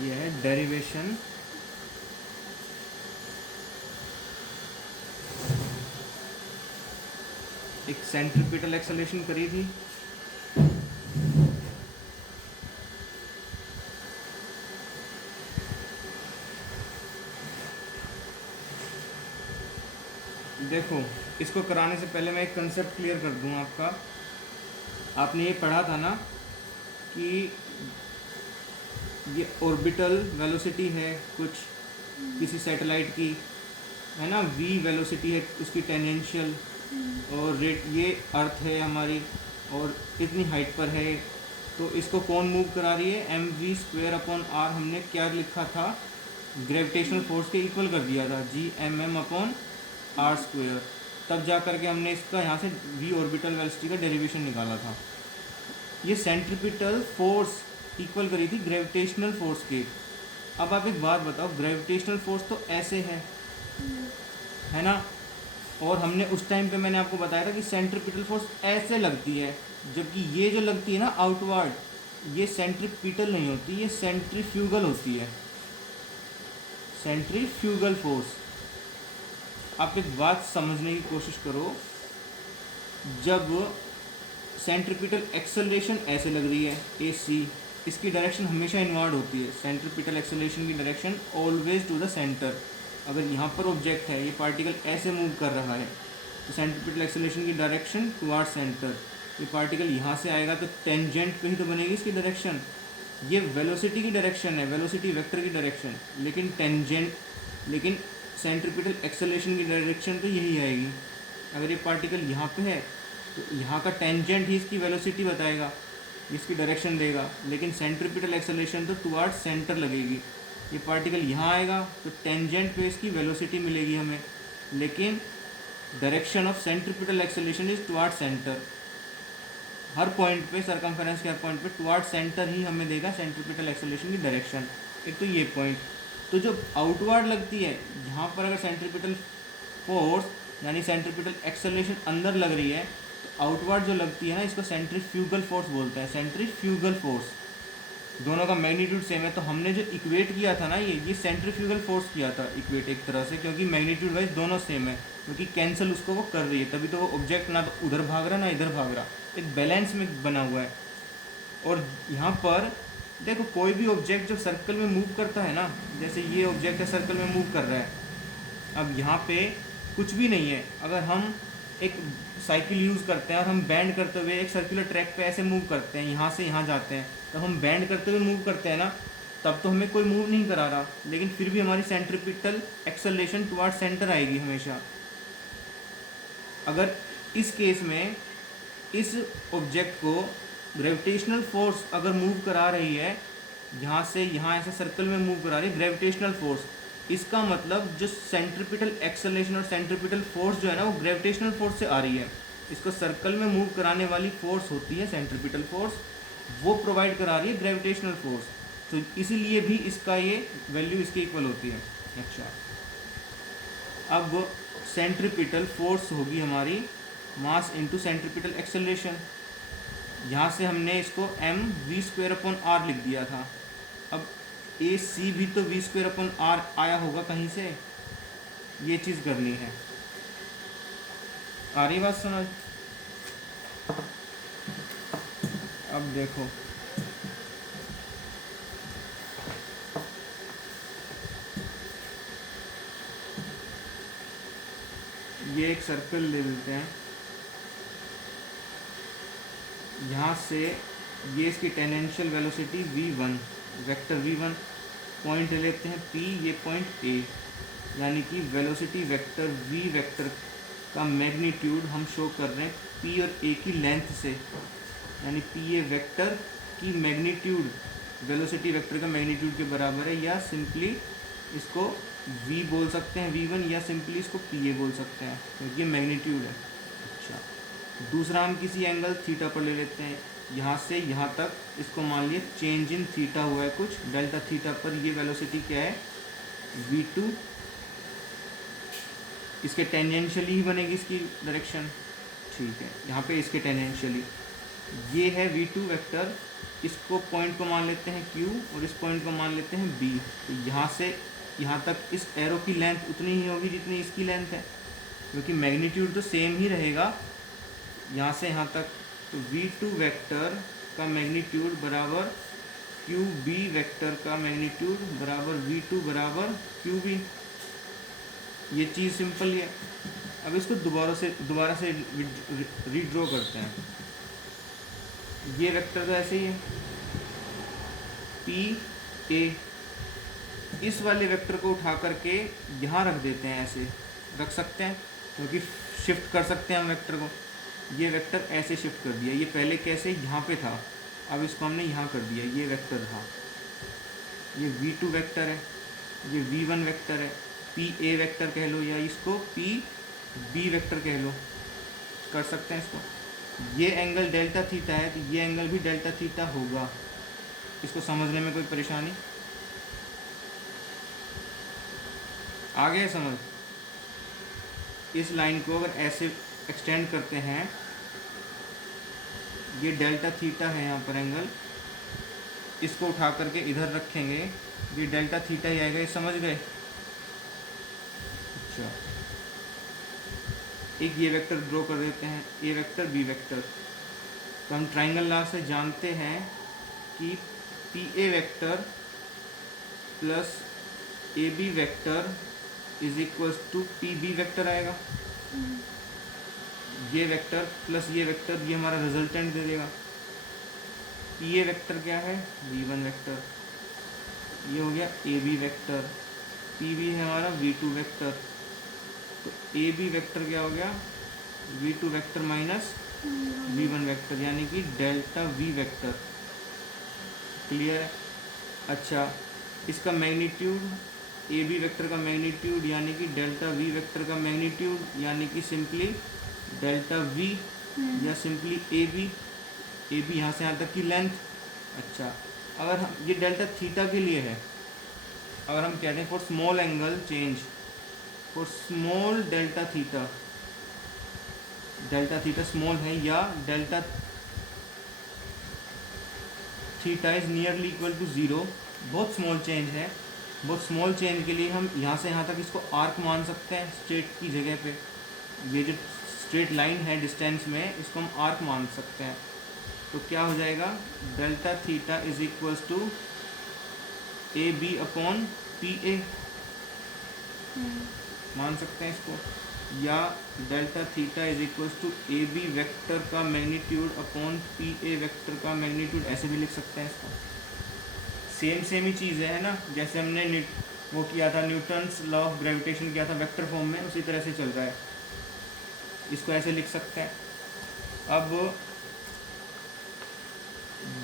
ये है डेरिवेशन एक सेंट्रीपिटल एक्सेलरेशन करी थी, देखो इसको कराने से पहले मैं एक कंसेप्ट क्लियर कर दूं आपका। आपने ये पढ़ा था ना कि ये ऑर्बिटल वेलोसिटी है कुछ किसी सैटेलाइट की, है ना, वी वेलोसिटी है उसकी टेंजेंशियल, और रेट ये अर्थ है हमारी और इतनी हाइट पर है। तो इसको कौन मूव करा रही है, M V square upon R हमने क्या लिखा था, ग्रेविटेशनल फोर्स के इक्वल कर दिया था, G M M upon R square. तब जा करके हमने इसका यहाँ से वी ऑर्बिटल वेलोसिटी का डेरिवेशन निकाला था। ये सेंट्रीपिटल फोर्स इक्वल करी थी ग्रेविटेशनल फोर्स के। अब आप एक बात बताओ, ग्रेविटेशनल फोर्स तो ऐसे है ना, और हमने उस टाइम पे मैंने आपको बताया था कि सेंट्रीपिटल फोर्स ऐसे लगती है, जबकि ये जो लगती है ना आउटवर्ड, ये सेंट्रीपिटल नहीं होती, ये सेंट्रीफ्यूगल होती है, सेंट्रीफ्यूगल फोर्स। आप एक बात समझने की कोशिश करो, जब सेंट्रीपिटल एक्सेलरेशन ऐसे लग रही है ए सी, इसकी डायरेक्शन हमेशा इनवर्ड होती है, सेंट्रीपिटल एक्सेलरेशन की direction always to the centre. अगर यहाँ पर ऑब्जेक्ट है, ये पार्टिकल ऐसे मूव कर रहा है, तो सेंट्रीपिटल एक्सेलरेशन की डायरेक्शन टुवार्ड सेंटर। ये पार्टिकल यहाँ से आएगा तो टेंजेंट पे ही तो बनेगी इसकी डायरेक्शन। ये वेलोसिटी की डायरेक्शन है, वेलोसिटी वेक्टर की डायरेक्शन, लेकिन सेंट्रीपिटल एक्सेलरेशन की डायरेक्शन तो यही आएगी। अगर ये पार्टिकल यहाँ पे है तो यहाँ का टेंजेंट ही इसकी वेलोसिटी बताएगा, इसकी डायरेक्शन देगा, लेकिन सेंट्रीपिटल एक्सेलरेशन तो टुवार्ड सेंटर लगेगी। ये पार्टिकल यहाँ आएगा तो टेंजेंट पे इसकी वेलोसिटी मिलेगी हमें, लेकिन direction of centripetal acceleration is toward centre. Her point पे, सरकमफेरेंस के हर पॉइंट पे टुवार्ड सेंटर ही हमें देगा सेंट्रीपिटल एक्सेलरेशन की डायरेक्शन। एक तो ये पॉइंट। तो जो आउटवर्ड लगती है, यहाँ पर अगर सेंट्रीपिटल फोर्स यानी सेंट्रीपिटल एक्सेलरेशन अंदर लग रही है, तो आउटवर्ड जो लगती है ना, इसको सेंट्रीफ्यूगल फोर्स बोलते हैं, सेंट्रीफ्यूगल फोर्स। दोनों का मैग्नीट्यूड सेम है, तो हमने जो इक्वेट किया था ना, ये सेंट्रीफ्यूगल फोर्स किया था इक्वेट एक तरह से, क्योंकि मैग्नीट्यूड वाइज दोनों सेम है, क्योंकि कैंसिल उसको वो कर रही है, तभी तो वो ऑब्जेक्ट ना तो उधर भाग रहा ना इधर भाग रहा, एक बैलेंस में बना हुआ है। और यहाँ पर देखो, कोई भी ऑब्जेक्ट जब सर्कल में मूव करता है ना, जैसे ये ऑब्जेक्ट है सर्कल में मूव कर रहा है, अब यहाँ पे कुछ भी नहीं है, अगर हम एक साइकिल यूज़ करते हैं और हम बैंड करते हुए एक सर्कुलर ट्रैक पे ऐसे मूव करते हैं, यहाँ से यहाँ जाते हैं, तब हम बैंड करते हुए मूव करते हैं ना, तब तो हमें कोई मूव नहीं करा रहा, लेकिन फिर भी हमारी सेंट्रीपिटल एक्सेलरेशन टुवार्ड सेंटर आएगी हमेशा। अगर इस केस में इस ऑब्जेक्ट को ग्रेविटेशनल फोर्स अगर मूव करा रही है, यहाँ से यहाँ ऐसे सर्कल में मूव करा रही है ग्रेविटेशनल फोर्स, इसका मतलब जो सेंट्रीपिटल एक्सेलरेशन और सेंट्रीपिटल फोर्स जो है ना, वो ग्रेविटेशनल फोर्स से आ रही है। इसको सर्कल में मूव कराने वाली फोर्स होती है सेंट्रीपिटल फोर्स, वो प्रोवाइड करा रही है ग्रेविटेशनल फोर्स, तो इसीलिए भी इसका ये वैल्यू इसके इक्वल होती है। अच्छा, अब सेंट्रीपिटल फोर्स होगी हमारी मास इंटू सेंट्रीपिटल एक्सेलरेशन। यहाँ से हमने इसको M V square upon R लिख दिया था। अब ए सी भी तो वी स्क्वेयर अपॉन आर आया होगा कहीं से, ये चीज़ करनी है। आ रही बात समझ? अब देखो, ये एक सर्कल ले लेते हैं, यहाँ से ये इसकी tangential velocity v1, vector v1, point ले लेते हैं P, ये पॉइंट A, यानी कि वेलोसिटी वेक्टर v वेक्टर का मैग्नीट्यूड हम शो कर रहे हैं P और A की लेंथ से, यानी PA वेक्टर की मैग्नीट्यूड वेलोसिटी वेक्टर का मैग्नीट्यूड के बराबर है, या सिंपली इसको v बोल सकते हैं v1, या सिंपली इसको PA बोल सकते हैं, क्योंकि ये मैग्नीट्यूड है। अच्छा, दूसरा हम किसी एंगल थीटा पर ले लेते हैं, यहाँ से यहाँ तक इसको मान लिए चेंज इन थीटा हुआ है कुछ डेल्टा थीटा पर, ये वेलोसिटी क्या है v2, इसके टेंजेंशियली ही बनेगी इसकी डायरेक्शन, ठीक है, यहाँ पे इसके टेंजेंशियली ये है v2 वेक्टर, इसको पॉइंट को मान लेते हैं Q और इस पॉइंट को मान लेते हैं B। तो यहाँ से यहाँ तक इस एरो की लेंथ उतनी ही होगी जितनी इसकी लेंथ है, क्योंकि मैग्नीट्यूड तो सेम ही रहेगा यहाँ से यहाँ तक। तो V2 वेक्टर का मैग्नीट्यूड बराबर QB वेक्टर का मैग्नीट्यूड बराबर V2 बराबर QB। ये चीज़ सिंपल है। अब इसको दोबारा से रीड्रॉ करते हैं। ये वेक्टर तो ऐसे ही है P A, इस वाले वेक्टर को उठा करके यहाँ रख देते हैं, ऐसे रख सकते हैं क्योंकि शिफ्ट कर सकते हैं हम वेक्टर को। ये वेक्टर ऐसे शिफ्ट कर दिया, ये पहले कैसे यहाँ पे था, अब इसको हमने यहाँ कर दिया, ये वेक्टर था। ये V2 वेक्टर है, ये V1 वेक्टर है, PA वेक्टर कह लो या इसको PB वेक्टर कह लो, कर सकते हैं इसको। ये एंगल डेल्टा थीटा है तो ये एंगल भी डेल्टा थीटा होगा। इसको समझने में कोई परेशानी आ गया समझ? इस लाइन को अगर ऐसे एक्सटेंड करते हैं, ये डेल्टा थीटा है यहाँ पर एंगल, इसको उठा करके इधर रखेंगे, ये डेल्टा थीटा ही आएगा। ये समझ गए? अच्छा, एक ये वेक्टर ड्रॉ कर देते हैं, ए वेक्टर बी वेक्टर। तो हम ट्राइंगल लॉ से जानते हैं कि P A vector plus A B vector is equals to P B vector आएगा। ये वेक्टर प्लस ये वेक्टर, ये हमारा रिजल्टेंट दे देगा। पी ए वेक्टर क्या है? V1 vector. ये हो गया A B vector. P B है हमारा V2 वेक्टर। तो ए बी वेक्टर क्या हो गया? V2 vector minus V1 vector, यानी कि डेल्टा V वेक्टर। क्लियर है? अच्छा, इसका मैग्नीट्यूड, ए बी वेक्टर का मैग्नीट्यूड यानी कि डेल्टा V वेक्टर का मैग्नीट्यूड, यानी कि सिंपली डेल्टा V या सिंपली ए बी यहाँ से यहाँ तक की लेंथ। अच्छा, अगर हम ये डेल्टा थीटा के लिए है, अगर हम कहते हैं for small angle change, for small delta theta small है या delta theta is nearly equal to 0, बहुत स्मॉल चेंज है, बहुत स्मॉल चेंज के लिए हम यहाँ से यहाँ तक इसको आर्क मान सकते हैं स्ट्रेट की जगह पे। ये जो स्ट्रेट लाइन है डिस्टेंस में, इसको हम आर्क मान सकते हैं। तो क्या हो जाएगा? Delta theta is equals to A B upon P A, मान सकते हैं इसको, या delta theta is equals to A B vector का magnitude upon P A vector का मैग्नीट्यूड, ऐसे भी लिख सकते हैं इसको। सेम ही चीज़ है ना, जैसे हमने वो किया था, न्यूटन्स लॉ ऑफ ग्रेविटेशन किया था वेक्टर फॉर्म में, उसी तरह से चल रहा है। इसको ऐसे लिख सकते हैं। अब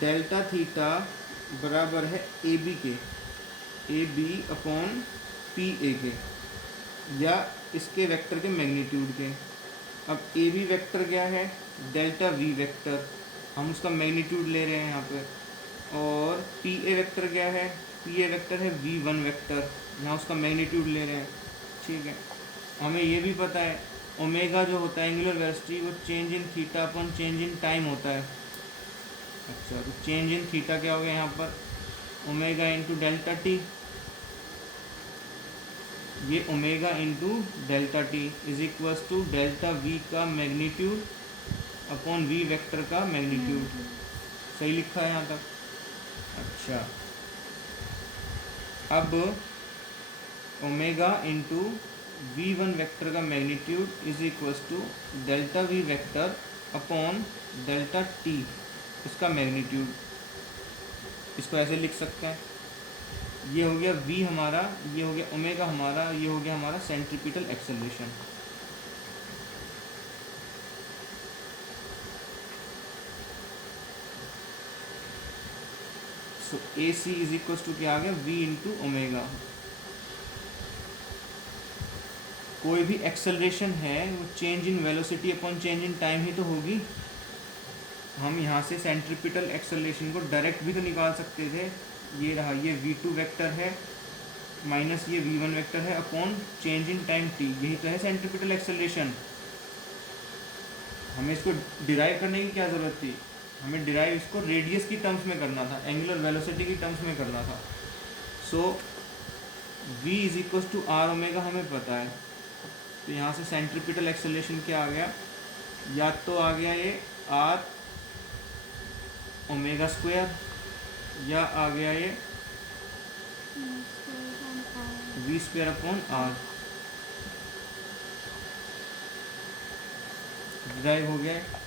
डेल्टा थीटा बराबर है ए बी के, A B upon P A के, या इसके वेक्टर के मैग्नीट्यूड के। अब ए बी वेक्टर क्या है? डेल्टा वी वेक्टर, हम उसका मैग्नीट्यूड ले रहे हैं यहाँ पे। और पी ए वेक्टर क्या है? पी ए वेक्टर है V1 वेक्टर, यहाँ उसका मैग्नीट्यूड ले रहे हैं। ठीक है, हमें ये भी पता है ओमेगा जो होता है एंगुलर वेलोसिटी, वो change in theta upon change in time होता है। अच्छा, तो चेंज इन थीटा क्या हो गया यहाँ पर? Omega into delta T. ये omega into delta T is equals to delta V का मैग्नीट्यूड अपॉन वी वेक्टर का मैग्नीट्यूड। सही लिखा है यहाँ तक? अच्छा, अब ओमेगा इंटू V1 वेक्टर का magnitude is equals to delta V vector upon delta T, इसका मैग्नीट्यूड। इसको ऐसे लिख सकते हैं, ये हो गया V हमारा, ये हो गया ओमेगा हमारा, ये हो गया हमारा centripetal acceleration. So A C is equals to क्या आ गया? V into omega. कोई भी एक्सेलरेशन है वो change in velocity upon change in time ही तो होगी। हम यहाँ से सेंट्रीपिटल एक्सेलरेशन को डायरेक्ट भी तो निकाल सकते थे। ये रहा, ये V2 वेक्टर है माइनस ये V1 वेक्टर है upon change in time t, यही तो है सेंट्रीपिटल एक्सेलरेशन। हमें इसको डिराइव करने की क्या ज़रूरत थी? हमें डिराइव इसको रेडियस की टर्म्स में करना था, एंगुलर वेलोसिटी की टर्म्स में करना था। So v is equal to R omega हमें पता है, तो यहाँ से सेंट्रीपिटल एक्सेलरेशन क्या आ गया, या तो आ गया ये आर ओमेगा स्क्वायर, या आ गया ये V square upon R. Derive हो गया है।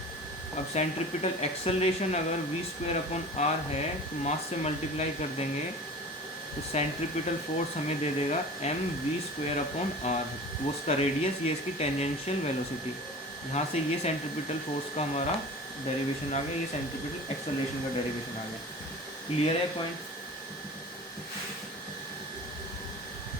अब सेंट्रीपिटल एक्सेलरेशन अगर वी स्क्वायर अपॉन आर है तो मास से मल्टीप्लाई कर देंगे, तो सेंट्रीपिटल फोर्स हमें दे देगा M V square upon R, वो उसका रेडियस, ये इसकी टेंजेंशियल वेलोसिटी। यहाँ से ये सेंट्रीपिटल फोर्स का हमारा डेरिवेशन आ गया, ये सेंट्रीपिटल एक्सेलरेशन का डेरिवेशन आ गया। क्लियर है पॉइंट?